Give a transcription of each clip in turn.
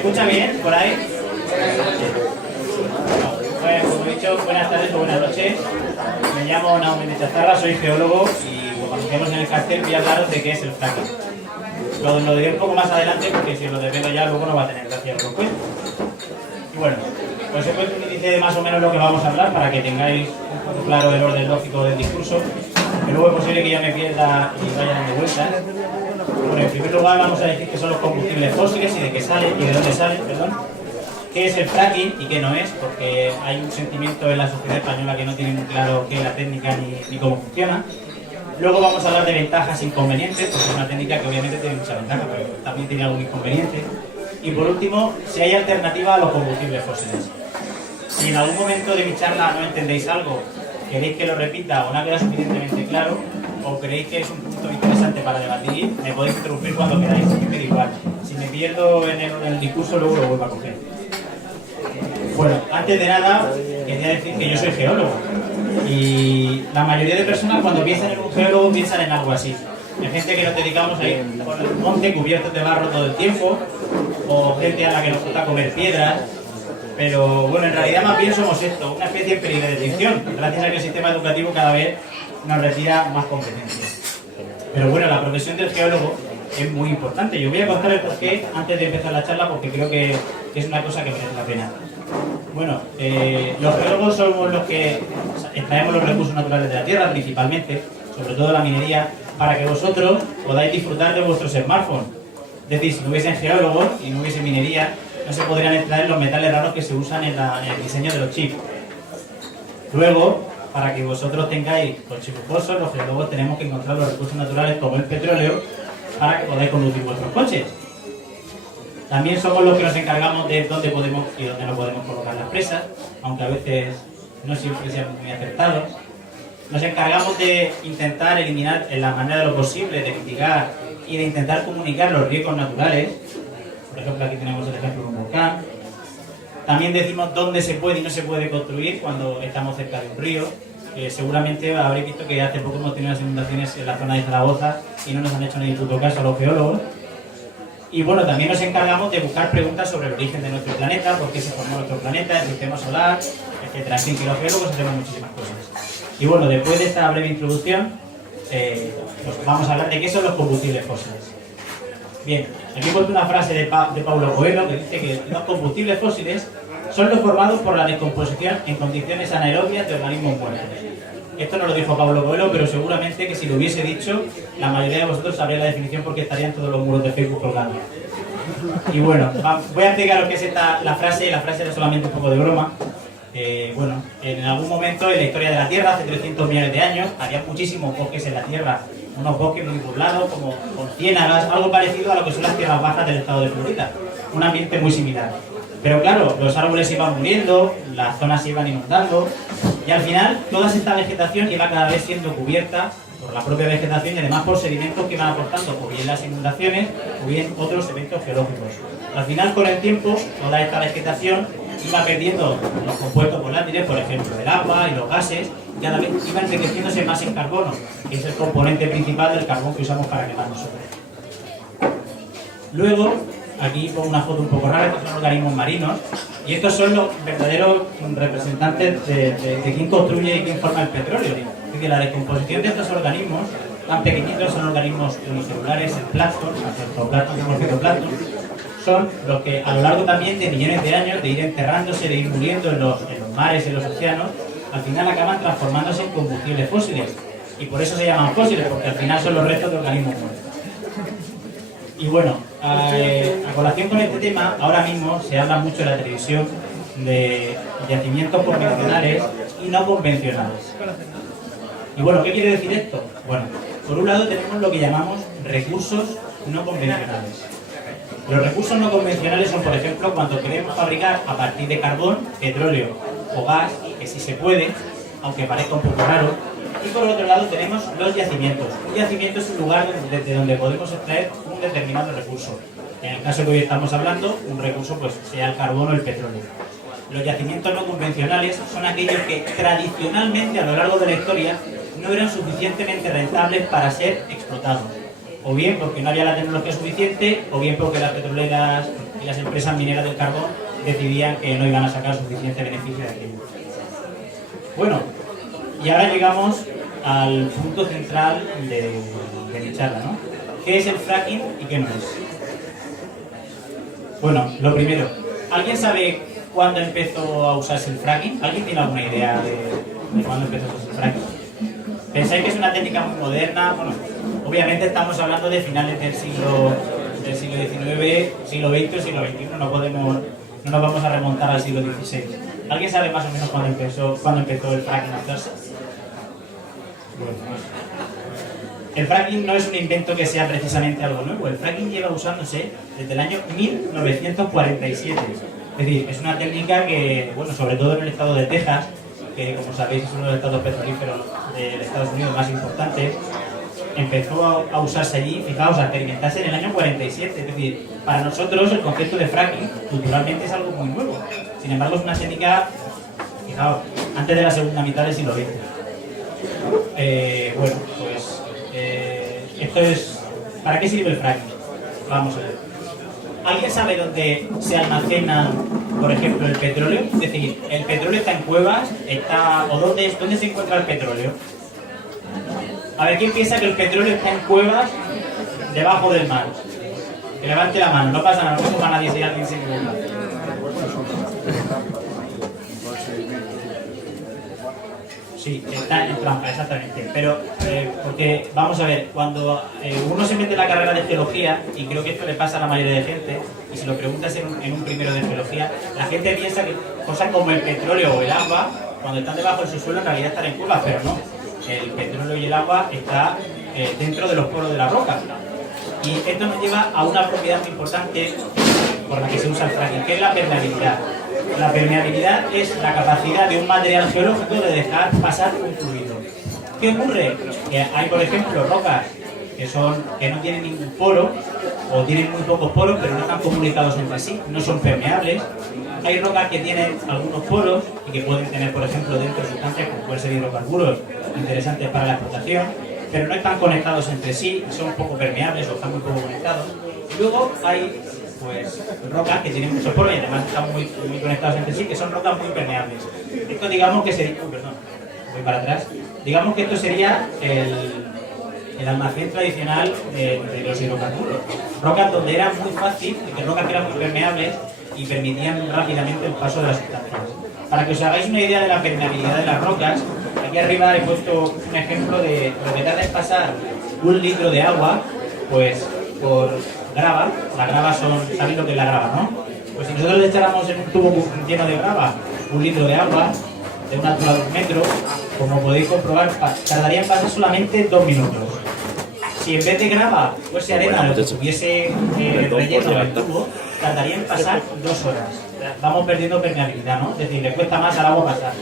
escucha bien por ahí? Bueno, como he dicho, buenas tardes o buenas noches. Me llamo Naomi de Chazarra, soy geólogo y como conocemos en el cartel voy a hablaros de qué es el fracking. Lo diré un poco más adelante porque si os lo desvelo ya luego no va a tener gracia que lo cuente. Y bueno, pues he puesto un índice de más o menos lo que vamos a hablar para que tengáis un poco claro el orden lógico del discurso, que luego es posible que ya me pierda y vaya dando vueltas. Bueno, en primer lugar vamos a decir qué son los combustibles fósiles y de qué salen y de dónde salen, perdón. Qué es el fracking y qué no es, porque hay un sentimiento en la sociedad española que no tiene muy claro qué es la técnica ni cómo funciona. Luego vamos a hablar de ventajas e inconvenientes, porque es una técnica que obviamente tiene mucha ventaja, pero también tiene algún inconveniente. Y por último, si hay alternativa a los combustibles fósiles. Si en algún momento de mi charla no entendéis algo, queréis que lo repita o no ha quedado suficientemente claro, o creéis que es un punto interesante para debatir, me podéis interrumpir cuando queráis, me da igual. Si me pierdo en el discurso, luego lo vuelvo a coger. Bueno, antes de nada, quería decir que yo soy geólogo. Y la mayoría de personas cuando piensan en un geólogo piensan en algo así. Hay gente que nos dedicamos a ir por el monte cubiertos de barro todo el tiempo, o gente a la que nos gusta comer piedras, pero bueno, en realidad más bien somos esto, una especie en peligro de extinción, gracias a que el sistema educativo cada vez nos retira más competencias. Pero bueno, la profesión del geólogo es muy importante. Yo voy a contar el porqué antes de empezar la charla porque creo que es una cosa que merece la pena. Bueno, los geólogos somos los que extraemos los recursos naturales de la Tierra, principalmente, sobre todo la minería, para que vosotros podáis disfrutar de vuestros smartphones. Es decir, si no hubiesen geólogos y no hubiese minería, no se podrían extraer los metales raros que se usan en el diseño de los chips. Luego, para que vosotros tengáis los chips lujosos, los geólogos tenemos que encontrar los recursos naturales como el petróleo para que podáis conducir vuestros coches. También somos los que nos encargamos de dónde podemos y dónde no podemos colocar las presas, aunque a veces no siempre sean muy acertados. Nos encargamos de intentar eliminar en la manera de lo posible, de mitigar y de intentar comunicar los riesgos naturales. Por ejemplo, aquí tenemos el ejemplo de un volcán. También decimos dónde se puede y no se puede construir cuando estamos cerca de un río. Seguramente habréis visto que hace poco hemos tenido unas inundaciones en la zona de Zaragoza y no nos han hecho ni puto caso a los geólogos. Y bueno, también nos encargamos de buscar preguntas sobre el origen de nuestro planeta, por qué se formó nuestro planeta, el sistema solar, etc. En fin, que los geólogos hacemos muchísimas cosas. Y bueno, después de esta breve introducción, pues vamos a hablar de qué son los combustibles fósiles. Bien, aquí he puesto una frase de Paulo Coelho que dice que los combustibles fósiles son los formados por la descomposición en condiciones anaerobias de organismos muertos. Esto no lo dijo Paulo Coelho, pero seguramente que si lo hubiese dicho, la mayoría de vosotros sabría la definición porque estarían todos los muros de Facebook colgando. Y bueno, voy a explicar lo que es la frase era solamente un poco de broma. Bueno, en algún momento en la historia de la Tierra, hace 300 millones de años, había muchísimos bosques en la Tierra, unos bosques muy poblados, como con ciénagas, algo parecido a lo que son las tierras bajas del estado de Florida, un ambiente muy similar. Pero claro, los árboles iban muriendo, las zonas se iban inundando, y al final toda esta vegetación iba cada vez siendo cubierta por la propia vegetación y además por sedimentos que iban aportando o bien las inundaciones o bien otros eventos geológicos. Al final, con el tiempo, toda esta vegetación iba perdiendo los compuestos volátiles, por ejemplo, el agua y los gases, y cada vez iba enriqueciéndose más en carbono, que es el componente principal del carbón que usamos para quemar nosotros. Luego, aquí pongo una foto un poco rara, estos son organismos marinos, y estos son los verdaderos representantes de quién construye y quién forma el petróleo. Es decir, la descomposición de estos organismos, tan pequeñitos, son organismos unicelulares, el plancton, el fitoplancton, son los que a lo largo también de millones de años, de ir enterrándose, de ir muriendo en los mares, en los océanos, al final acaban transformándose en combustibles fósiles. Y por eso se llaman fósiles, porque al final son los restos de organismos muertos. Y bueno, a colación con este tema, ahora mismo se habla mucho en la televisión de yacimientos convencionales y no convencionales. Y bueno, ¿qué quiere decir esto? Bueno, por un lado tenemos lo que llamamos recursos no convencionales. Los recursos no convencionales son, por ejemplo, cuando queremos fabricar a partir de carbón, petróleo o gas, que sí se puede, aunque parezca un poco raro. Y por otro lado tenemos los yacimientos. Un yacimiento es un lugar desde donde podemos extraer un determinado recurso. En el caso que hoy estamos hablando, un recurso pues sea el carbón o el petróleo. Los yacimientos no convencionales son aquellos que tradicionalmente a lo largo de la historia no eran suficientemente rentables para ser explotados. O bien porque no había la tecnología suficiente, o bien porque las petroleras y las empresas mineras del carbón decidían que no iban a sacar suficiente beneficio de aquello. Bueno, y ahora llegamos al punto central de mi charla, ¿no? ¿Qué es el fracking y qué no es? Bueno, lo primero, ¿alguien sabe cuándo empezó a usarse el fracking? ¿Alguien tiene alguna idea de cuándo empezó a usarse el fracking? ¿Pensáis que es una técnica muy moderna? Bueno, obviamente estamos hablando de finales del siglo XIX, siglo XX o siglo XXI, no nos vamos a remontar al siglo XVI. ¿Alguien sabe más o menos cuándo empezó el fracking a usarse? Bueno, el fracking no es un invento que sea precisamente algo nuevo. El fracking lleva usándose desde el año 1947. Es decir, es una técnica que, bueno, sobre todo en el estado de Texas, que como sabéis es uno de los estados petrolíferos de Estados Unidos más importantes, empezó a usarse allí, fijaos, a experimentarse en el año 47. Es decir, para nosotros el concepto de fracking culturalmente es algo muy nuevo. Sin embargo, es una técnica, fijaos, antes de la segunda mitad del siglo XX. Bueno, pues esto es... ¿Para qué sirve el fracking? Vamos a ver. ¿Alguien sabe dónde se almacena, por ejemplo, el petróleo? Es decir, ¿el petróleo está en cuevas? ¿O dónde se encuentra el petróleo? A ver, ¿quién piensa que el petróleo está en cuevas debajo del mar? Que levante la mano, no pasa nada, no pasa a nadie si alguien se equivoca. Sí, está en trampa, exactamente. Pero, porque, vamos a ver, cuando uno se mete en la carrera de geología, y creo que esto le pasa a la mayoría de gente, y si lo preguntas en un primero de geología, la gente piensa que cosas como el petróleo o el agua, cuando están debajo del subsuelo, en realidad están en cuevas, pero no. El petróleo y el agua está dentro de los poros de la roca. Y esto nos lleva a una propiedad muy importante por la que se usa el fracking, que es la permeabilidad. La permeabilidad es la capacidad de un material geológico de dejar pasar un fluido. ¿Qué ocurre? Que hay, por ejemplo, rocas que no tienen ningún poro, o tienen muy pocos poros, pero no están comunicados entre sí, no son permeables. Hay rocas que tienen algunos poros y que pueden tener, por ejemplo, dentro sustancias como pueden ser hidrocarburos interesantes para la explotación, pero no están conectados entre sí, son poco permeables o están muy poco conectados. Y luego hay pues rocas que tienen muchos poros y además están muy conectados entre sí, que son rocas muy permeables. Esto digamos que sería... perdón, voy para atrás. Digamos que esto sería el almacén tradicional de los hidrocarburos. Rocas donde era muy fácil, rocas que eran muy permeables y permitían rápidamente el paso de las sustancias. Para que os hagáis una idea de la permeabilidad de las rocas, aquí arriba he puesto un ejemplo de lo que tarda en pasar 1 litro de agua, pues por grava. La grava ¿sabéis lo que es la grava, no? Pues si nosotros le echáramos en un tubo lleno de grava 1 litro de agua, de una altura de 1 metro, como podéis comprobar, tardaría en pasar solamente 2 minutos. Si en vez de grava fuese arena lo que tuviese relleno del tubo, tardaría en pasar 2 horas. Vamos perdiendo permeabilidad, ¿no? Es decir, le cuesta más al agua pasar.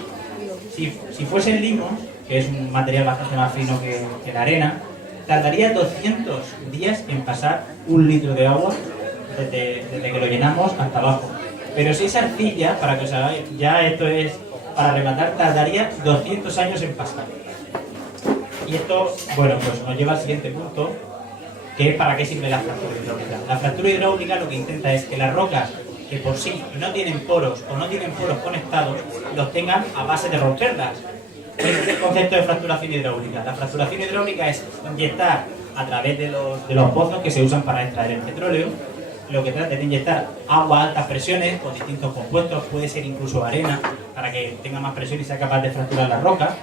Si fuese el limo, que es un material bastante más fino que la arena, tardaría 200 días en pasar 1 litro de agua desde que lo llenamos hasta abajo. Pero si es arcilla, para que os hagáis, ya esto es para rematar, tardaría 200 años en pasar. Y esto, bueno, pues nos lleva al siguiente punto, que es para qué sirve la fractura hidráulica. La fractura hidráulica lo que intenta es que las rocas que por sí no tienen poros o no tienen poros conectados, los tengan a base de romperlas. Este es el concepto de fracturación hidráulica. La fracturación hidráulica es inyectar a través de los pozos que se usan para extraer el petróleo, lo que trata de inyectar agua a altas presiones con distintos compuestos, puede ser incluso arena, para que tenga más presión y sea capaz de fracturar la roca,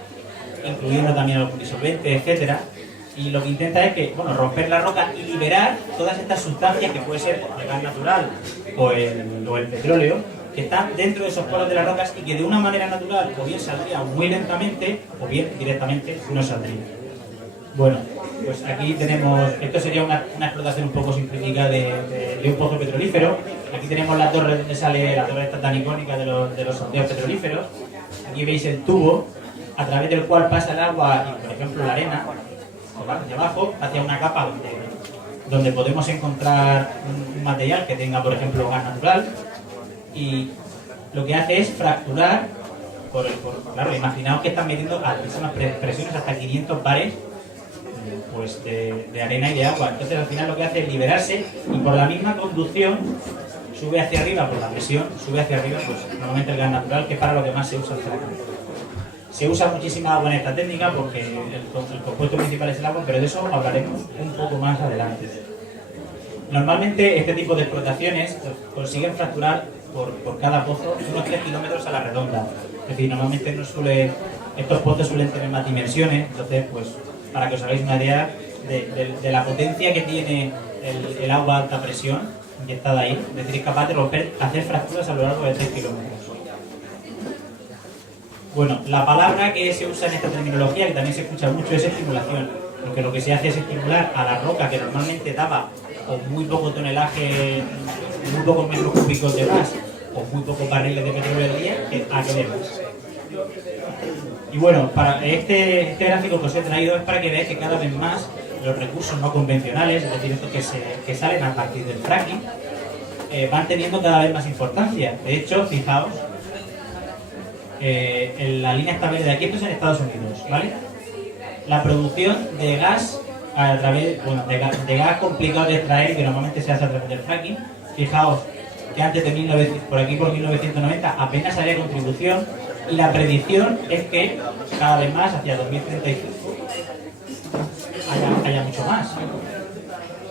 incluyendo también algún disolvente, etcétera. Y lo que intenta es que, bueno, romper la roca y liberar todas estas sustancias que puede ser el gas natural o el petróleo, que están dentro de esos poros de las rocas y que de una manera natural o bien saldría muy lentamente o bien directamente no saldría. Bueno, pues aquí tenemos, esto sería una explotación un poco simplificada de un pozo petrolífero. Aquí tenemos la torre donde sale la torre esta tan icónica de los sondeos petrolíferos. Aquí veis el tubo a través del cual pasa el agua y, por ejemplo, la arena, hacia abajo, hacia una capa donde podemos encontrar un material que tenga, por ejemplo, gas natural, y lo que hace es fracturar, claro, imaginaos que están metiendo altísimas presiones, hasta 500 bares pues de arena y de agua. Entonces al final lo que hace es liberarse y por la misma conducción sube hacia arriba por la presión, sube hacia arriba, pues normalmente el gas natural, que es para lo que más se usa el fracking. Se usa muchísima agua en esta técnica porque el compuesto principal es el agua, pero de eso hablaremos un poco más adelante. Normalmente este tipo de explotaciones consiguen fracturar por cada pozo unos 3 kilómetros a la redonda. Es decir, normalmente estos pozos suelen tener más dimensiones, entonces, pues, para que os hagáis una idea de la potencia que tiene el agua a alta presión inyectada ahí, es decir, es capaz de hacer fracturas a lo largo de 3 kilómetros. Bueno, la palabra que se usa en esta terminología, que también se escucha mucho, es estimulación, porque lo que se hace es estimular a la roca que normalmente daba con muy poco tonelaje, muy pocos metros cúbicos de gas o muy pocos barriles de petróleo al día, a que dé más. Y bueno, para este gráfico que os he traído es para que veáis que cada vez más los recursos no convencionales, es decir, estos que salen a partir del fracking, van teniendo cada vez más importancia. De hecho, fijaos, en la línea esta verde de aquí, esto es en Estados Unidos, ¿vale? La producción de gas a través, de gas complicado de extraer, que normalmente se hace a través del fracking. Fijaos que antes de por 1990 apenas había contribución, y la predicción es que cada vez más hacia 2035 haya mucho más.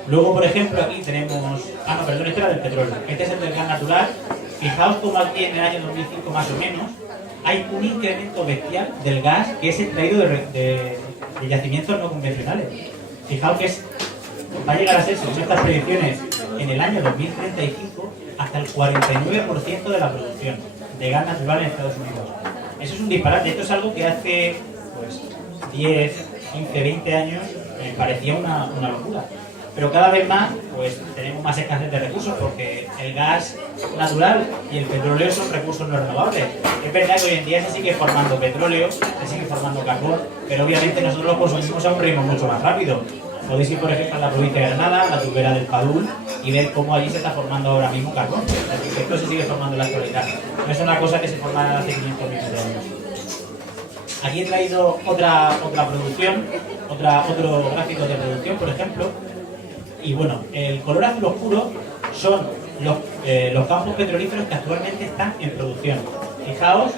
Luego, por ejemplo, aquí tenemos... perdón, este era del petróleo. Este es el del gas natural. Fijaos como aquí en el año 2005 más o menos hay un incremento bestial del gas que es extraído de yacimientos no convencionales. Fijaos que va a llegar a ser, según estas predicciones, en el año 2035 hasta el 49% de la producción de gas natural en Estados Unidos. Eso es un disparate. Esto es algo que hace pues 10, 15, 20 años parecía una locura. Pero cada vez más pues tenemos más escasez de recursos porque el gas natural y el petróleo son recursos no renovables. Es verdad que hoy en día se sigue formando petróleo, se sigue formando carbón, pero obviamente nosotros lo consumimos a un ritmo mucho más rápido. Podéis ir, por ejemplo, a la provincia de Granada, la tubera del Padul, y ver cómo allí se está formando ahora mismo carbón. Esto se sigue formando en la actualidad. No es una cosa que se formara hace 500 millones de años. Aquí he traído otra producción, otro gráfico de producción, por ejemplo. Y bueno, el color azul oscuro son los campos petrolíferos que actualmente están en producción. Fijaos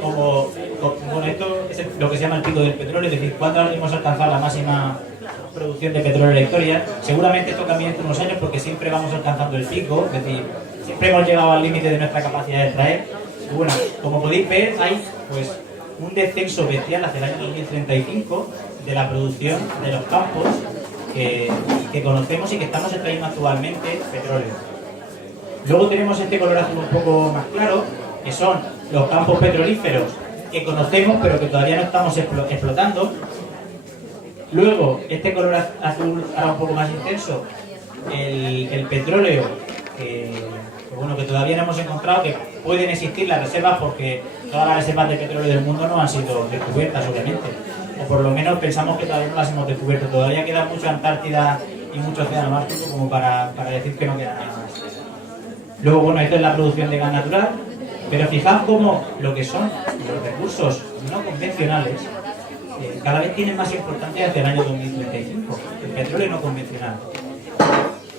como esto es lo que se llama el pico del petróleo, es decir, cuándo hemos alcanzado la máxima producción de petróleo en la historia. Seguramente esto cambia en unos años porque siempre vamos alcanzando el pico, es decir, siempre hemos llegado al límite de nuestra capacidad de extraer. Y bueno, como podéis ver, hay pues un descenso bestial hacia el año 2035 de la producción de los campos que conocemos y que estamos extrayendo actualmente petróleo. Luego tenemos este color azul un poco más claro, que son los campos petrolíferos que conocemos pero que todavía no estamos explotando. Luego, este color azul ahora un poco más intenso, el petróleo que todavía no hemos encontrado, que pueden existir las reservas porque todas las reservas de petróleo del mundo no han sido descubiertas, obviamente. O por lo menos pensamos que todavía no las hemos descubierto. Todavía queda mucha Antártida y mucho océano Ártico como para decir que no queda nada más. Luego, bueno, esto es la producción de gas natural, pero fijaos cómo lo que son los recursos no convencionales cada vez tienen más importancia hacia el año 2035, el petróleo no convencional.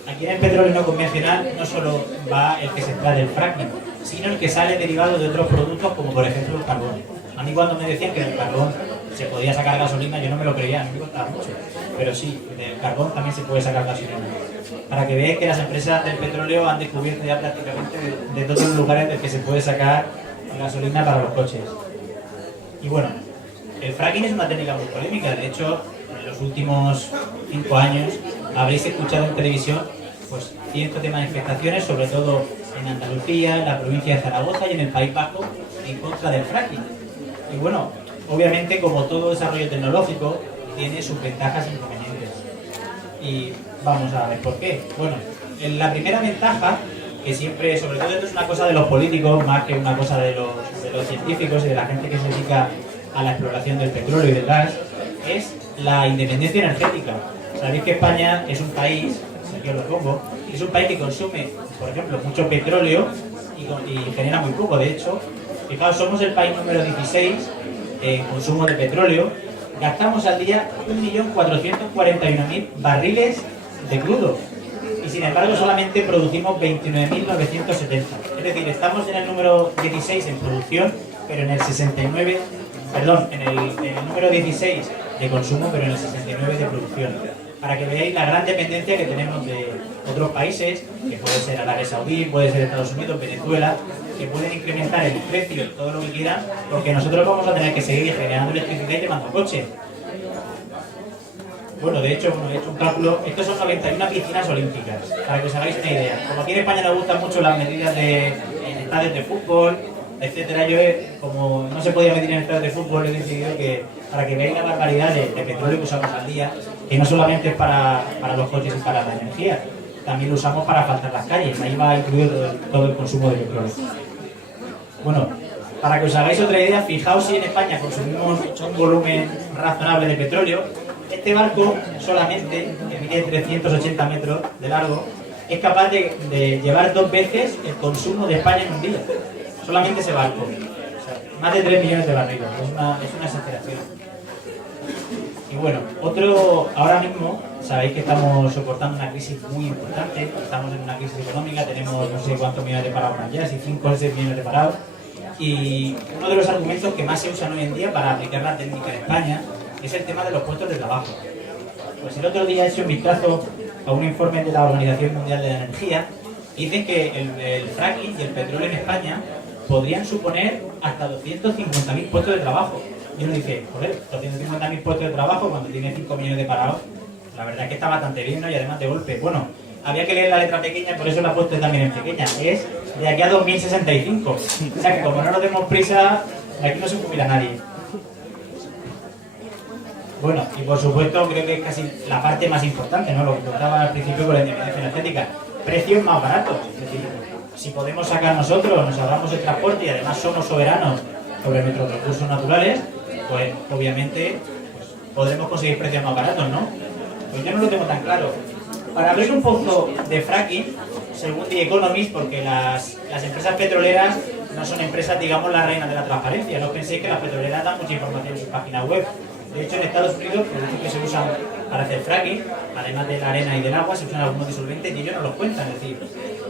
Aquí en el petróleo no convencional no solo va el que se extrae del fracking, sino el que sale derivado de otros productos como por ejemplo el carbón. A mí cuando me decían que del carbón se podía sacar gasolina, yo no me lo creía, a mí me costaba mucho. Pero sí, del carbón también se puede sacar gasolina. Para que veáis que las empresas del petróleo han descubierto ya prácticamente de todos los lugares de que se puede sacar gasolina para los coches. Y bueno, el fracking es una técnica muy polémica. De hecho, en los últimos 5 años habréis escuchado en televisión pues cientos de manifestaciones, sobre todo en Andalucía, en la provincia de Zaragoza y en el País Vasco, en contra del fracking. Y bueno, obviamente como todo desarrollo tecnológico tiene sus ventajas e inconvenientes. Y vamos a ver por qué. Bueno, la primera ventaja, que siempre, sobre todo esto es una cosa de los políticos más que una cosa de los científicos y de la gente que se dedica a la exploración del petróleo y del gas, es la independencia energética. Sabéis que España es un país, aquí os lo pongo, es un país que consume, por ejemplo, mucho petróleo y genera muy poco. De hecho, fijaos, somos el país número 16 en consumo de petróleo. Gastamos al día 1.441.000 barriles de crudo. y sin embargo solamente producimos 29.970. Es decir, estamos en el número 16 en producción, pero en el 69, perdón, en el número 16 de consumo, pero en el 69 de producción. Para que veáis la gran dependencia que tenemos de otros países, que puede ser Arabia Saudí, puede ser Estados Unidos, Venezuela, que pueden incrementar el precio, todo lo que quieran, porque nosotros vamos a tener que seguir generando electricidad y llevando coches. Bueno, de hecho, he hecho un cálculo, estos son 91 piscinas olímpicas, para que os hagáis una idea. Como aquí en España nos gustan mucho las medidas en estadios de fútbol, etcétera, yo como no se podía medir en estadios de fútbol, he decidido que, para que veáis la barbaridad de petróleo que usamos al día, que no solamente es para los coches y para la energía, también lo usamos para asfaltar las calles, ahí va incluido todo el consumo de petróleo. Bueno, para que os hagáis otra idea, fijaos si en España consumimos un volumen razonable de petróleo. Este barco solamente, que mide 380 metros de largo, es capaz de llevar 2 veces el consumo de España en un día. Solamente ese barco. O sea, más de 3 millones de barriles. Es una exageración. Y bueno, ahora mismo sabéis que estamos soportando una crisis muy importante. Estamos en una crisis económica, tenemos no sé cuántos millones de parados más ya, si 5 o 6 millones de parados. Y uno de los argumentos que más se usan hoy en día para aplicar la técnica en España es el tema de los puestos de trabajo. Pues el otro día he hecho un vistazo a un informe de la Organización Mundial de la Energía y dicen que el fracking y el petróleo en España podrían suponer hasta 250.000 puestos de trabajo. Y uno dice, joder, 250.000 puestos de trabajo cuando tiene 5 millones de parados, la verdad es que está bastante bien, ¿no? Y además de golpe. Bueno, había que leer la letra pequeña, por eso la he puesto también en pequeña. Es de aquí a 2065. O sea que como no nos demos prisa, de aquí no se jubila nadie. Bueno, y por supuesto creo que es casi la parte más importante, ¿no? Lo que contaba al principio con la independencia energética. Precios más baratos. Es decir, si podemos sacar nosotros, nos ahorramos el transporte y además somos soberanos sobre nuestros recursos naturales, pues obviamente podremos conseguir precios más baratos, ¿no? Pues yo no lo tengo tan claro. Para abrir un pozo de fracking, según The Economist, porque las empresas petroleras no son empresas, digamos, la reina de la transparencia. No penséis que las petroleras dan mucha información en sus páginas web. De hecho, en Estados Unidos, productos que se usan para hacer fracking, además de la arena y del agua, se usan algunos disolventes y ellos no los cuentan. Es decir,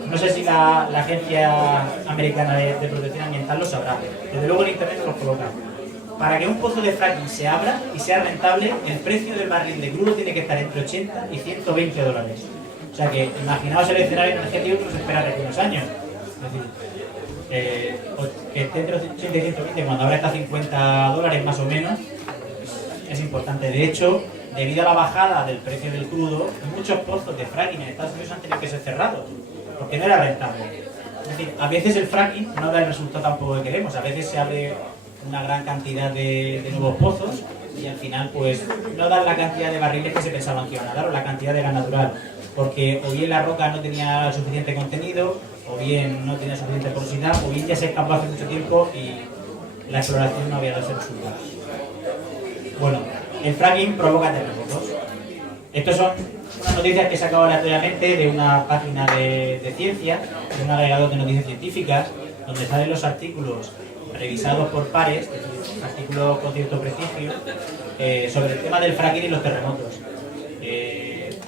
no sé si la Agencia Americana de Protección Ambiental lo sabrá. Desde luego en Internet no los colocan. Para que un pozo de fracking se abra y sea rentable, el precio del barril de crudo tiene que estar entre 80 y 120 dólares. O sea que, imaginaos el escenario energético que nos espera de unos años. Es decir, que esté entre 80 y 120, cuando ahora está a 50 dólares más o menos, es importante. De hecho, debido a la bajada del precio del crudo, muchos pozos de fracking en Estados Unidos han tenido que ser cerrados, porque no era rentable. Es decir, a veces el fracking no da el resultado tampoco que queremos, a veces se abre una gran cantidad de nuevos pozos y al final pues no dan la cantidad de barriles que se pensaban que iban a dar o la cantidad de gas natural, porque o bien la roca no tenía suficiente contenido, o bien no tenía suficiente porosidad, o bien ya se escapó hace mucho tiempo y la exploración no había dado ese resultado. Bueno, el fracking provoca terremotos. Estas son unas noticias que he sacado aleatoriamente de una página de ciencia, de un agregador de noticias científicas, donde salen los artículos revisados por pares, artículos con cierto prestigio, sobre el tema del fracking y los terremotos.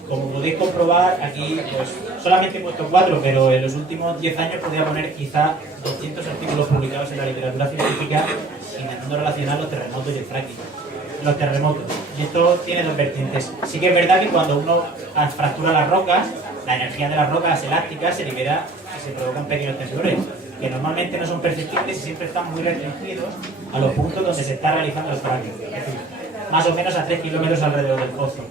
Como podéis comprobar, aquí pues, solamente he puesto 4, pero en los últimos 10 años podría poner quizá 200 artículos publicados en la literatura científica intentando relacionar los terremotos y el fracking. Los terremotos. Y esto tiene 2 vertientes. Sí que es verdad que cuando uno fractura las rocas, la energía de las rocas elásticas se libera y se provocan pequeños temblores, que normalmente no son perceptibles y siempre están muy restringidos a los puntos donde se está realizando el fracking. Es decir, más o menos a 3 kilómetros alrededor del pozo.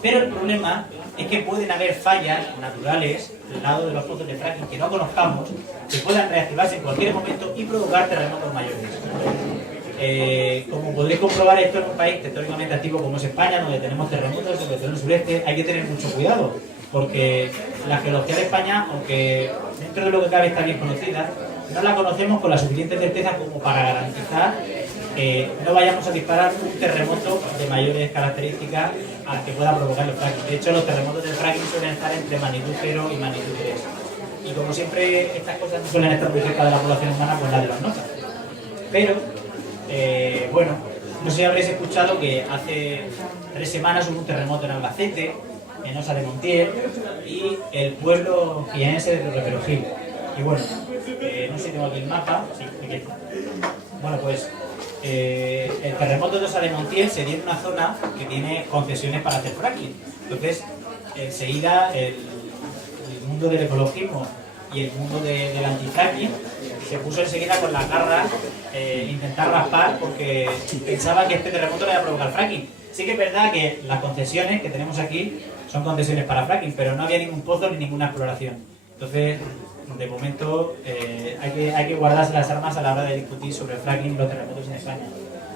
Pero el problema es que pueden haber fallas naturales al lado de los pozos de fracking que no conozcamos, que puedan reactivarse en cualquier momento y provocar terremotos mayores. Como podréis comprobar, esto en un país tectónicamente activo como es España, donde tenemos terremotos, sobre todo en el sureste, hay que tener mucho cuidado, porque la geología de España, aunque dentro de lo que cabe está bien conocida, no la conocemos con la suficiente certeza como para garantizar que no vayamos a disparar un terremoto de mayores características al que pueda provocar el fracking. De hecho, los terremotos del fracking suelen estar entre magnitud 0 y magnitud 3. Y como siempre estas cosas no suelen estar muy cerca de la población humana, pues nadie las nota. Pero bueno, no sé si habréis escuchado que hace 3 semanas hubo un terremoto en Albacete, en Osa de Montiel, y el pueblo jienense de Torreperojil. Y bueno, no sé si tengo aquí el mapa. Sí, aquí está. Bueno, pues el terremoto de Osa de Montiel se dio en una zona que tiene concesiones para hacer fracking. Entonces, enseguida el mundo del ecologismo y el mundo del antifracking se puso enseguida con las garras intentar raspar porque pensaba que este terremoto le iba a provocar fracking. Sí que es verdad que las concesiones que tenemos aquí son concesiones para fracking, pero no había ningún pozo ni ninguna exploración. Entonces, de momento, hay que guardarse las armas a la hora de discutir sobre el fracking y los terremotos en España.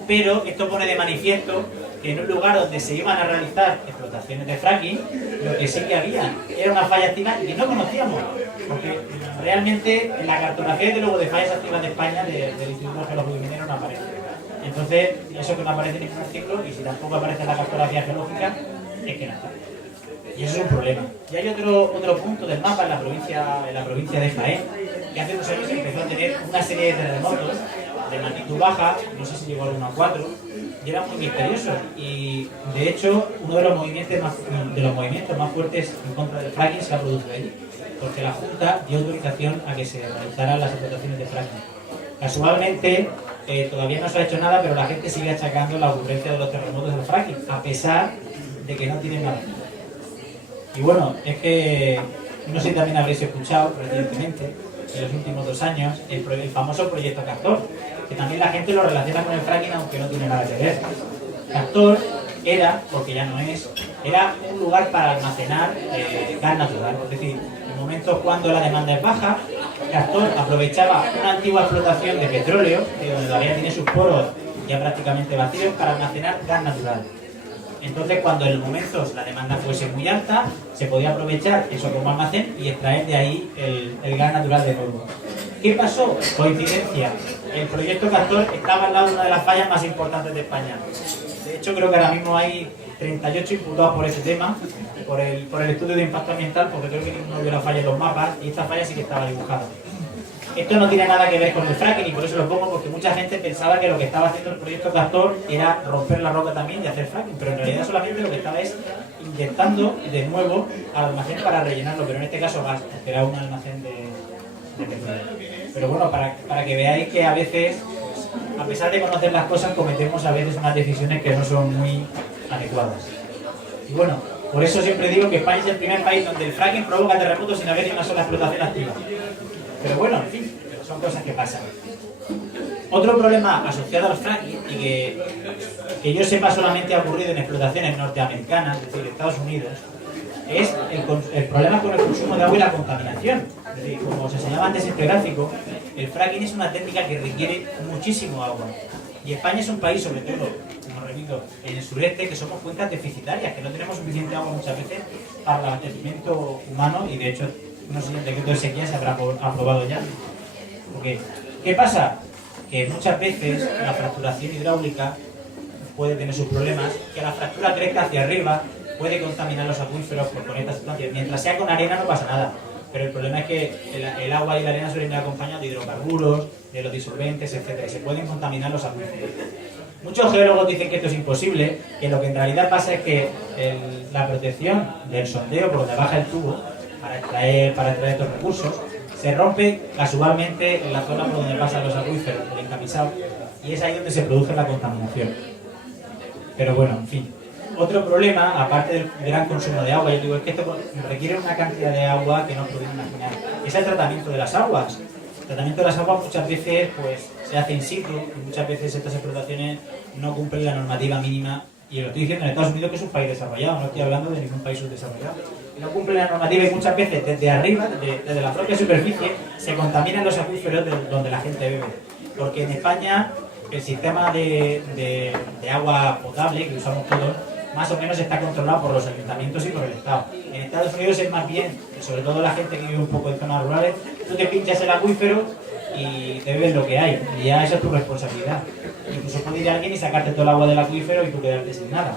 Pero esto pone de manifiesto que en un lugar donde se iban a realizar explotaciones de fracking, lo que sí que había era una falla activa y que no conocíamos. Porque realmente en la cartografía de luego de fallas activas de España del Instituto Geológico y Minero no aparece. Entonces, eso que no aparece en ningún artículo, y si tampoco aparece en la cartografía geológica, es que no está. Y eso es un problema. Y hay otro punto del mapa en la provincia de Jaén, que hace unos años empezó a tener una serie de terremotos de magnitud baja, no sé si llegó a 1 a 4, y eran muy misteriosos. Y de hecho, uno de los movimientos más fuertes en contra del fracking se ha producido allí, porque la Junta dio autorización a que se realizaran las explotaciones de fracking. Casualmente, todavía no se ha hecho nada, pero la gente sigue achacando la ocurrencia de los terremotos del fracking, a pesar de que no tienen nada. Y bueno, es que no sé si también habréis escuchado recientemente, en los últimos 2 años, el famoso proyecto Castor, que también la gente lo relaciona con el fracking, aunque no tiene nada que ver. Castor era, porque ya no es, era un lugar para almacenar gas natural. Es decir, en momentos cuando la demanda es baja, Castor aprovechaba una antigua explotación de petróleo, que donde todavía tiene sus poros ya prácticamente vacíos, para almacenar gas natural. Entonces, cuando en el momento la demanda fuese muy alta, se podía aprovechar eso como almacén y extraer de ahí el gas natural de nuevo. ¿Qué pasó? Coincidencia. El proyecto Castor estaba al lado de una de las fallas más importantes de España. De hecho, creo que ahora mismo hay 38 imputados por ese tema, por el estudio de impacto ambiental, porque creo que ninguno vio la falla en los mapas y esta falla sí que estaba dibujada. Esto no tiene nada que ver con el fracking y por eso lo pongo, porque mucha gente pensaba que lo que estaba haciendo el proyecto Castor era romper la roca también y hacer fracking, pero en realidad solamente lo que estaba es inyectando de nuevo al almacén para rellenarlo, pero en este caso gas, porque era un almacén de petróleo. Pero bueno, para que veáis que a veces, a pesar de conocer las cosas, cometemos a veces unas decisiones que no son muy adecuadas. Y bueno, por eso siempre digo que España es el primer país donde el fracking provoca terremotos sin haber ni una sola explotación activa. Pero bueno, en fin, son cosas que pasan. Otro problema asociado al fracking, y que yo sepa solamente ha ocurrido en explotaciones norteamericanas, es decir, Estados Unidos, es el problema con el consumo de agua y la contaminación. Es decir, como se señalaba antes en este gráfico, el fracking es una técnica que requiere muchísimo agua. Y España es un país, sobre todo, como repito, en el sureste, que somos cuencas deficitarias, que no tenemos suficiente agua muchas veces para el abastecimiento humano, y de hecho, no sé si el decreto de sequía se habrá aprobado ya. Porque, ¿qué pasa? Que muchas veces la fracturación hidráulica puede tener sus problemas, que la fractura crezca hacia arriba, puede contaminar los acuíferos con estas sustancias. Mientras sea con arena no pasa nada, pero el problema es que el agua y la arena suelen ir acompañados de hidrocarburos, de los disolventes, etc. Y se pueden contaminar los acuíferos. Muchos geólogos dicen que esto es imposible, que lo que en realidad pasa es que la protección del sondeo por donde baja el tubo para extraer estos recursos se rompe casualmente en la zona por donde pasan los acuíferos, el encamisado, y es ahí donde se produce la contaminación. Pero bueno, en fin. Otro problema, aparte del gran consumo de agua, yo digo, es que esto requiere una cantidad de agua que no podéis imaginar. Es el tratamiento de las aguas. El tratamiento de las aguas muchas veces pues, se hace in situ, y muchas veces estas explotaciones no cumplen la normativa mínima. Y lo estoy diciendo en Estados Unidos, que es un país desarrollado, no estoy hablando de ningún país subdesarrollado. No cumplen la normativa y muchas veces desde arriba, desde la propia superficie, se contaminan los acuíferos donde la gente bebe. Porque en España el sistema de agua potable que usamos todos, más o menos está controlado por los ayuntamientos y por el Estado. En Estados Unidos es más bien, sobre todo la gente que vive un poco en zonas rurales, tú te pinchas el acuífero y te bebes lo que hay, y ya esa es tu responsabilidad. Incluso puede ir alguien y sacarte todo el agua del acuífero y tú quedarte sin nada.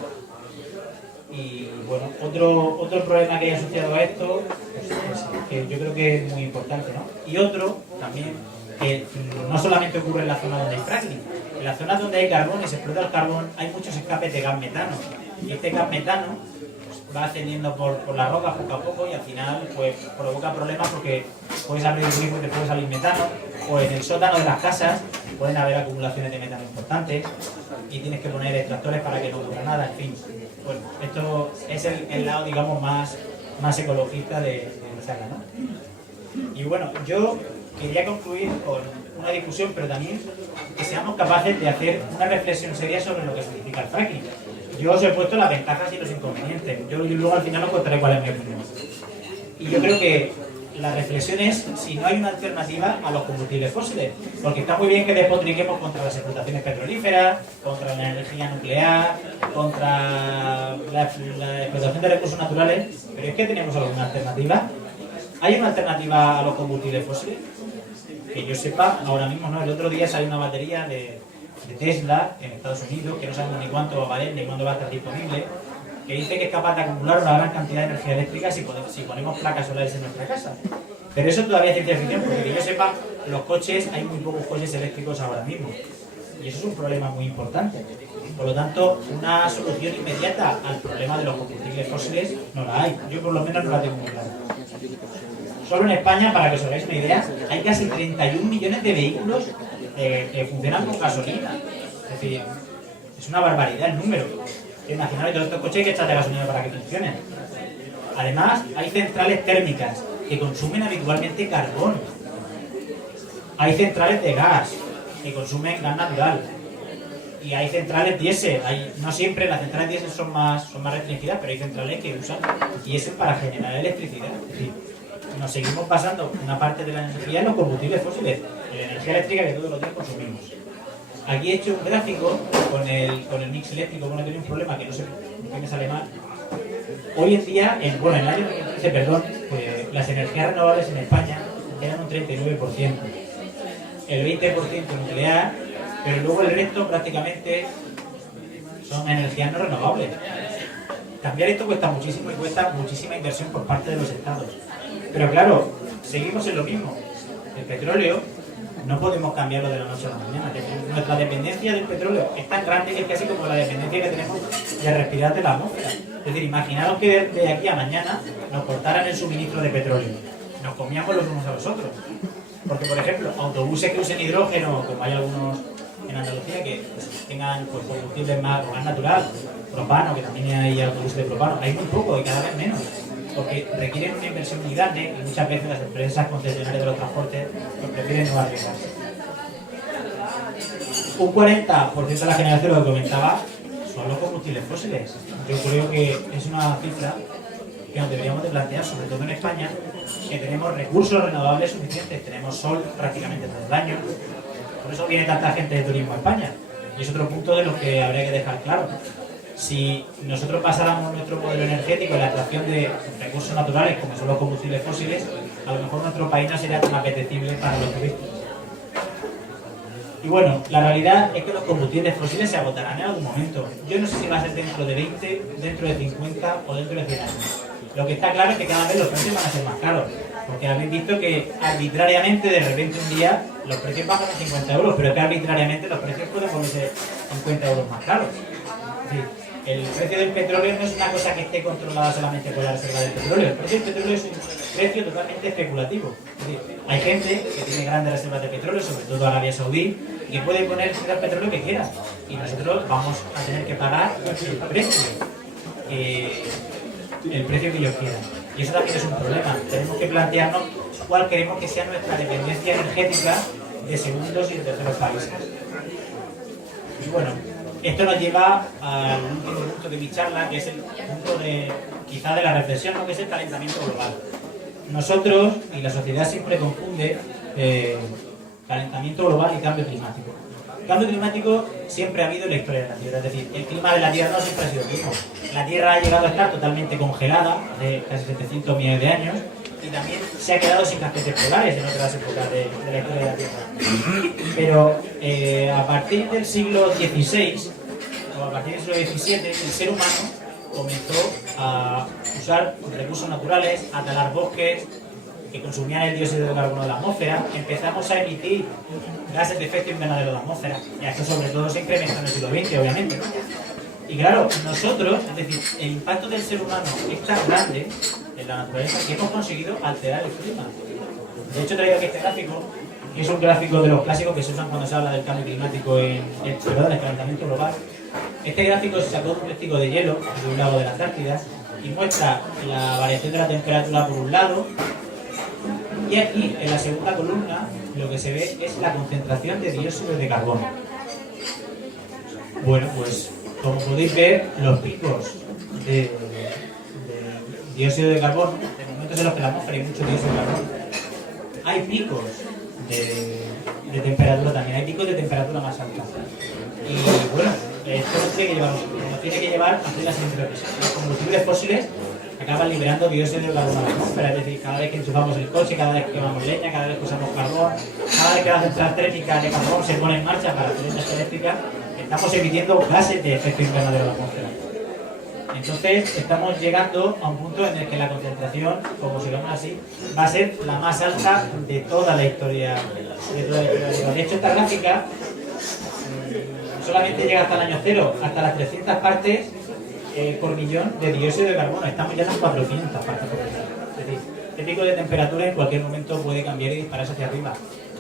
Y bueno, otro problema que hay asociado a esto, pues, que yo creo que es muy importante, ¿no? Y otro también, que no solamente ocurre en la zona donde hay fracking, en las zonas donde hay carbón y se explota el carbón hay muchos escapes de gas metano. Y este gas metano, pues, va ascendiendo por la roca poco a poco y al final pues provoca problemas porque puedes abrir el grifo y te puede salir metano, o en el sótano de las casas pueden haber acumulaciones de metano importantes y tienes que poner extractores para que no ocurra nada, en fin. Bueno, esto es el lado, digamos, más ecologista de la charla, ¿no? Y bueno, yo quería concluir con una discusión, pero también que seamos capaces de hacer una reflexión seria sobre lo que significa el fracking. Yo os he puesto las ventajas y los inconvenientes. Yo luego al final os contaré cuál es mi opinión. Y yo creo que la reflexión es si no hay una alternativa a los combustibles fósiles. Porque está muy bien que despotriquemos contra las explotaciones petrolíferas, contra la energía nuclear, contra la explotación de recursos naturales, pero es que tenemos alguna alternativa. ¿Hay una alternativa a los combustibles fósiles? Que yo sepa, ahora mismo no. El otro día salió una batería de Tesla en Estados Unidos, que no sabemos ni cuánto va a valer ni cuándo va a estar disponible, que dice que es capaz de acumular una gran cantidad de energía eléctrica si ponemos placas solares en nuestra casa. Pero eso todavía es ciencia ficción, porque que yo sepa, los coches, hay muy pocos coches eléctricos ahora mismo. Y eso es un problema muy importante. Por lo tanto, una solución inmediata al problema de los combustibles fósiles no la hay. Yo por lo menos no la tengo muy clara. Solo en España, para que os hagáis una idea, hay casi 31 millones de vehículos que funcionan con gasolina. Es decir, es una barbaridad el número. Imaginaos, todos estos coches hay que echarle gasolina para que funcionen. Además, hay centrales térmicas que consumen habitualmente carbón. Hay centrales de gas que consumen gas natural. Y hay centrales diésel. No siempre las centrales diésel son más restringidas, pero hay centrales que usan diésel para generar electricidad. Es decir, nos seguimos basando una parte de la energía en los combustibles fósiles, en la energía eléctrica que todos los días consumimos. Aquí he hecho un gráfico con el mix eléctrico, bueno, tenía un problema que no sé por qué me sale mal. Hoy en día, en el año 2015, perdón, las energías renovables en España eran un 39%, el 20% nuclear, pero luego el resto prácticamente son energías no renovables. Cambiar esto cuesta muchísimo y cuesta muchísima inversión por parte de los estados. Pero claro, seguimos en lo mismo. El petróleo no podemos cambiarlo de la noche a la mañana. Nuestra dependencia del petróleo es tan grande que es casi como la dependencia que tenemos de respirar de la atmósfera. Es decir, imaginaos que de aquí a mañana nos cortaran el suministro de petróleo. Nos comíamos los unos a los otros. Porque, por ejemplo, autobuses que usen hidrógeno, como hay algunos en Andalucía que tengan pues, combustible más natural, propano, que también hay autobuses de propano, hay muy poco y cada vez menos. Porque requieren una inversión muy grande y muchas veces las empresas concesionarias de los transportes pues, prefieren no arriesgarse. Un 40% de la generación, lo que comentaba, son los combustibles fósiles. Yo creo que es una cifra que nos deberíamos de plantear, sobre todo en España, que tenemos recursos renovables suficientes, tenemos sol prácticamente todo el año, por eso viene tanta gente de turismo a España. Y es otro punto de lo que habría que dejar claro. Si nosotros pasáramos nuestro modelo energético en la atracción de recursos naturales, como son los combustibles fósiles, a lo mejor nuestro país no sería tan apetecible para los turistas. Y bueno, la realidad es que los combustibles fósiles se agotarán en algún momento. Yo no sé si va a ser dentro de 20, dentro de 50 o dentro de 100 años. Lo que está claro es que cada vez los precios van a ser más caros. Porque habéis visto que arbitrariamente, de repente un día, los precios bajan a 50 euros, pero que arbitrariamente los precios pueden volverse 50 euros más caros. Es decir, el precio del petróleo no es una cosa que esté controlada solamente por la reserva del petróleo. El precio del petróleo es un precio totalmente especulativo. Es decir, hay gente que tiene grandes reservas de petróleo, sobre todo Arabia Saudí, que puede poner el petróleo que quiera. Y nosotros vamos a tener que pagar el precio que ellos quieran. Y eso también es un problema. Tenemos que plantearnos cuál queremos que sea nuestra dependencia energética de segundos y de terceros países. Y bueno, esto nos lleva al último punto de mi charla, que es el punto quizá de la reflexión, ¿no? Que es el calentamiento global. Nosotros, y la sociedad siempre confunde calentamiento global y cambio climático. El cambio climático siempre ha habido en la historia de la Tierra, es decir, el clima de la Tierra no siempre ha sido el mismo. La Tierra ha llegado a estar totalmente congelada hace casi 700 millones de años y también se ha quedado sin casquetes polares en otras épocas de la historia de la Tierra. Pero a partir del siglo XVI o a partir del siglo XVII, el ser humano comenzó a usar recursos naturales, a talar bosques que consumían el dióxido de carbono de la atmósfera, empezamos a emitir gases de efecto invernadero de la atmósfera, y esto sobre todo se incrementó en el siglo XX, obviamente, ¿no? Y claro, nosotros, es decir, el impacto del ser humano es tan grande en la naturaleza que hemos conseguido alterar el clima. De hecho, he traído aquí este gráfico, que es un gráfico de los clásicos que se usan cuando se habla del cambio climático perdón, el calentamiento global. Este gráfico se sacó de un testigo de hielo de un lago de la Antártida y muestra la variación de la temperatura por un lado. Y aquí, en la segunda columna, lo que se ve es la concentración de dióxido de carbono. Bueno, pues como podéis ver, los picos de dióxido de carbono, en momentos en los que la atmósfera hay mucho dióxido de carbono, hay picos de temperatura también, hay picos de temperatura más alta. Y bueno, esto nos tiene que llevar a hacer la siguiente reflexión. Los combustibles fósiles acaban liberando dióxido de carbono a la atmósfera, es decir, cada vez que enchufamos el coche, cada vez que quemamos leña, cada vez que usamos carbón, cada vez que la central térmica de carbón se pone en marcha para hacer energía eléctrica, estamos emitiendo gases de efecto invernadero a la atmósfera. Entonces, estamos llegando a un punto en el que la concentración, como se llama así, va a ser la más alta de toda la historia. De hecho, esta gráfica solamente llega hasta el año cero, hasta las 300 partes por millón de dióxido de carbono. Estamos ya en las 400 partes por millón. Es decir, el pico de temperatura en cualquier momento puede cambiar y dispararse hacia arriba.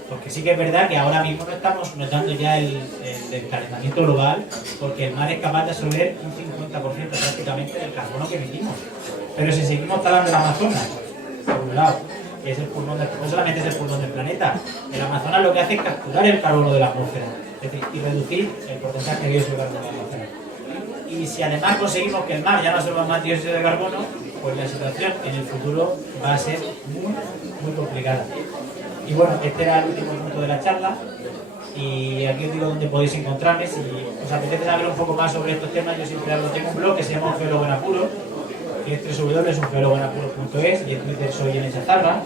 Porque sí que es verdad que ahora mismo no estamos notando ya el calentamiento global, porque el mar es capaz de absorber un 50% prácticamente del carbono que emitimos. Pero si seguimos talando el Amazonas, por un lado, que es el pulmón no solamente es el pulmón del planeta, el Amazonas lo que hace es capturar el carbono de la atmósfera, es decir, y reducir el porcentaje de dióxido de carbono de la atmósfera. Y si además conseguimos que el mar ya no absorba más dióxido de carbono, pues la situación en el futuro va a ser muy complicada. Y bueno, este era el último punto de la charla y aquí os digo dónde podéis encontrarme. Si os apetece saber un poco más sobre estos temas, yo siempre tengo un blog que se llama Un Geólogo en Apuro, que es www.ungeologoenapuro.es, y en Twitter soy en Chazarra.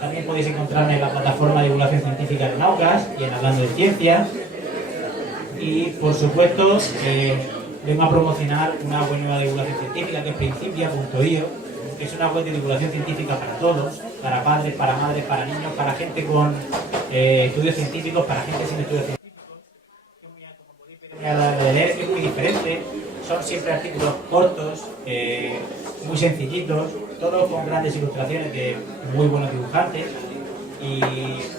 También podéis encontrarme en la plataforma de divulgación científica de Naucas y en Hablando de Ciencia. Y por supuesto, vengo a promocionar una web nueva de divulgación científica que es principia.io. Es una web de divulgación científica para todos, para padres, para madres, para niños, para gente con estudios científicos, para gente sin estudios científicos. Es muy agradable de leer, es muy diferente. Son siempre artículos cortos, muy sencillitos, todos con grandes ilustraciones de muy buenos dibujantes. Y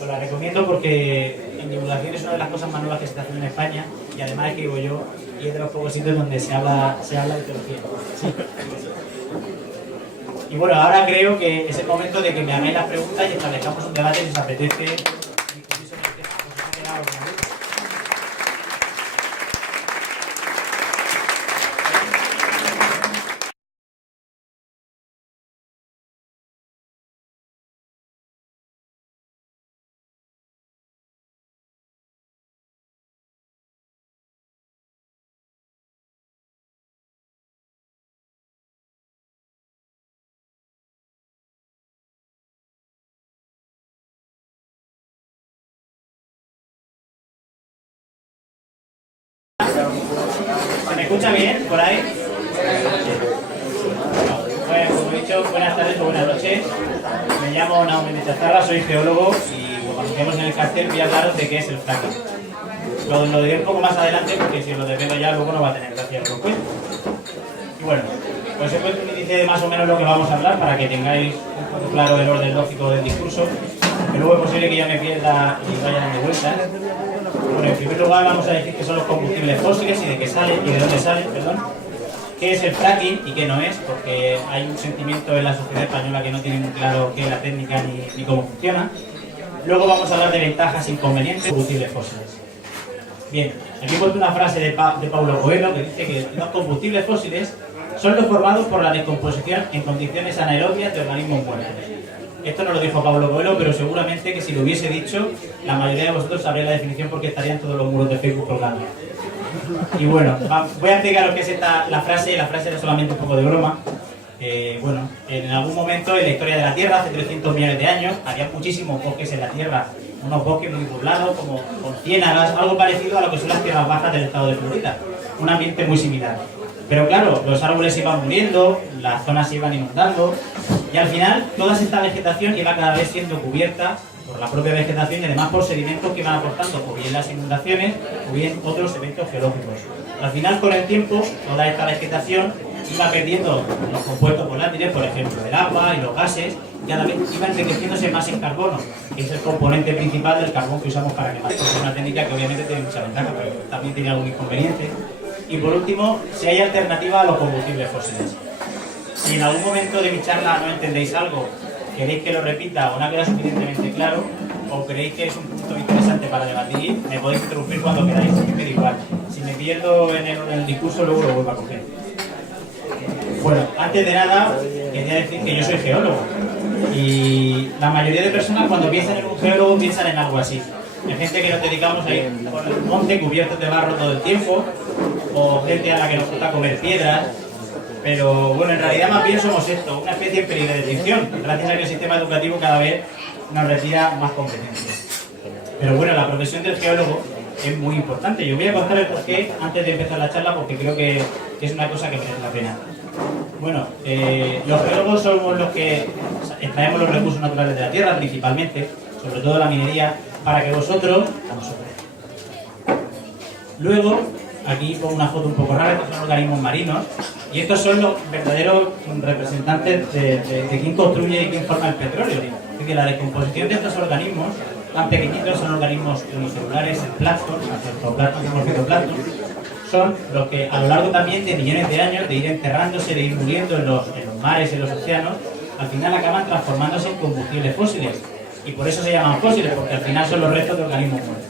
os la recomiendo porque en divulgación es una de las cosas más nuevas que se está haciendo en España y además escribo yo y es de los pocos sitios donde se habla de teología. Sí. Y bueno, ahora creo que es el momento de que me hagáis las preguntas y establezcamos un debate si os apetece discutir sobre el tema. ¿Se me escucha bien por ahí? Bueno, como he dicho, buenas tardes o buenas noches. Me llamo Naomi de Chazarra, soy geólogo y como vemos en el cartel voy a hablaros de qué es el fracking. Lo diré un poco más adelante porque si os lo desvelo ya luego no va a tener gracia que os cuente. Y bueno, pues os cuento un índice de más o menos lo que vamos a hablar para que tengáis un poco claro el orden lógico del discurso, que luego es posible que ya me pierda y vaya dando vueltas. Bueno, en primer lugar vamos a decir qué son los combustibles fósiles y de qué salen y de dónde salen, perdón. Qué es el fracking y qué no es, porque hay un sentimiento en la sociedad española que no tiene muy claro qué es la técnica ni cómo funciona. Luego vamos a hablar de ventajas e inconvenientes de combustibles fósiles. Bien, aquí he puesto una frase de Paulo Coelho que dice que los combustibles fósiles son los formados por la descomposición en condiciones anaerobias de organismos muertos. Esto no lo dijo Paulo Coelho, pero seguramente que si lo hubiese dicho, la mayoría de vosotros sabréis la definición porque estarían todos los muros de Facebook colgando. Y bueno, voy a explicaros qué es la frase era solamente un poco de broma. Bueno, en algún momento en la historia de la Tierra, hace 300 millones de años, había muchísimos bosques en la Tierra, unos bosques muy poblados, como con ciénagas, algo parecido a lo que son las tierras bajas del estado de Florida, un ambiente muy similar. Pero claro, los árboles se iban muriendo, las zonas se iban inundando, y al final toda esta vegetación iba cada vez siendo cubierta por la propia vegetación y además por sedimentos que iban aportando o bien las inundaciones o bien otros eventos geológicos. Al final, con el tiempo, toda esta vegetación iba perdiendo los compuestos volátiles, por ejemplo, el agua y los gases, cada vez iba enriqueciéndose más en carbono, que es el componente principal del carbón que usamos para quemar. Es una técnica que obviamente tiene mucha ventaja, pero también tiene algún inconveniente. Y por último, si hay alternativa a los combustibles fósiles. Si en algún momento de mi charla no entendéis algo, queréis que lo repita o no ha quedado suficientemente claro, o creéis que es un punto interesante para debatir, me podéis interrumpir cuando queráis, me da igual. Si me pierdo en el discurso, luego lo vuelvo a coger. Bueno, antes de nada, quería decir que yo soy geólogo. Y la mayoría de personas cuando piensan en un geólogo piensan en algo así. Hay gente que nos dedicamos a ir por el monte cubiertos de barro todo el tiempo, o gente a la que nos gusta comer piedras. Pero bueno, en realidad más bien somos esto, una especie en peligro de extinción, gracias a que el sistema educativo cada vez nos retira más competencias. Pero bueno, la profesión del geólogo es muy importante. Yo voy a contar el porqué antes de empezar la charla porque creo que es una cosa que merece la pena. Bueno, los geólogos somos los que extraemos los recursos naturales de la tierra principalmente, sobre todo la minería, para que vosotros... Luego, aquí pongo una foto un poco rara, estos son organismos marinos, y estos son los verdaderos representantes de quién construye y quién forma el petróleo. Es decir, la descomposición de estos organismos, tan pequeñitos, son organismos unicelulares, el plancton, el fitoplancton, son los que a lo largo también de millones de años, de ir enterrándose, de ir muriendo en los mares, en los océanos, al final acaban transformándose en combustibles fósiles. Y por eso se llaman fósiles, porque al final son los restos de organismos muertos.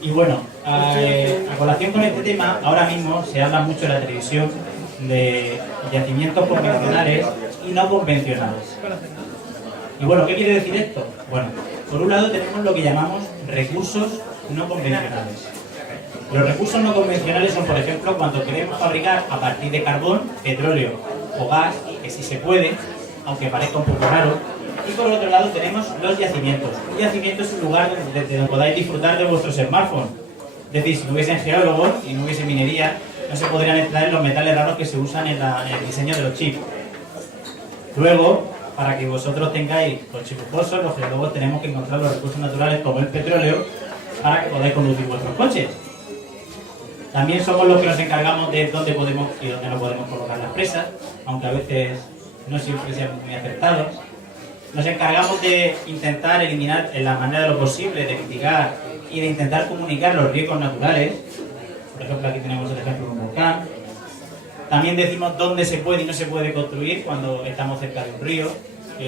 Y bueno, a colación con este tema, ahora mismo se habla mucho en la televisión de yacimientos convencionales y no convencionales. Y bueno, ¿qué quiere decir esto? Bueno, por un lado tenemos lo que llamamos recursos no convencionales. Los recursos no convencionales son, por ejemplo, cuando queremos fabricar a partir de carbón, petróleo o gas, que sí se puede, aunque parezca un poco raro. Y por otro lado tenemos los yacimientos. Un yacimiento es un lugar donde podáis disfrutar de vuestros smartphones. Es decir, si no hubiesen geólogos y no hubiese minería, no se podrían extraer los metales raros que se usan en el diseño de los chips. Luego, para que vosotros tengáis los chips lujosos, los geólogos tenemos que encontrar los recursos naturales como el petróleo para que podáis conducir vuestros coches. También somos los que nos encargamos de dónde podemos y dónde no podemos colocar las presas, aunque a veces no siempre sean muy acertados. Nos encargamos de intentar eliminar en la manera de lo posible, de mitigar y de intentar comunicar los riesgos naturales. Por ejemplo, aquí tenemos el ejemplo de un volcán. También decimos dónde se puede y no se puede construir cuando estamos cerca de un río.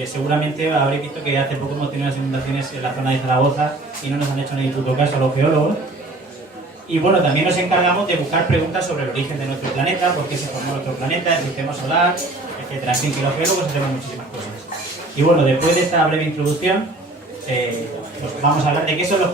Seguramente habréis visto que hace poco hemos tenido unas inundaciones en la zona de Zaragoza y no nos han hecho ni puto caso a los geólogos. Y bueno, también nos encargamos de buscar preguntas sobre el origen de nuestro planeta, por qué se formó nuestro planeta, el sistema solar, etc. En fin, que los geólogos hacemos muchísimas cosas. Y bueno, después de esta breve introducción, pues vamos a hablar de qué son los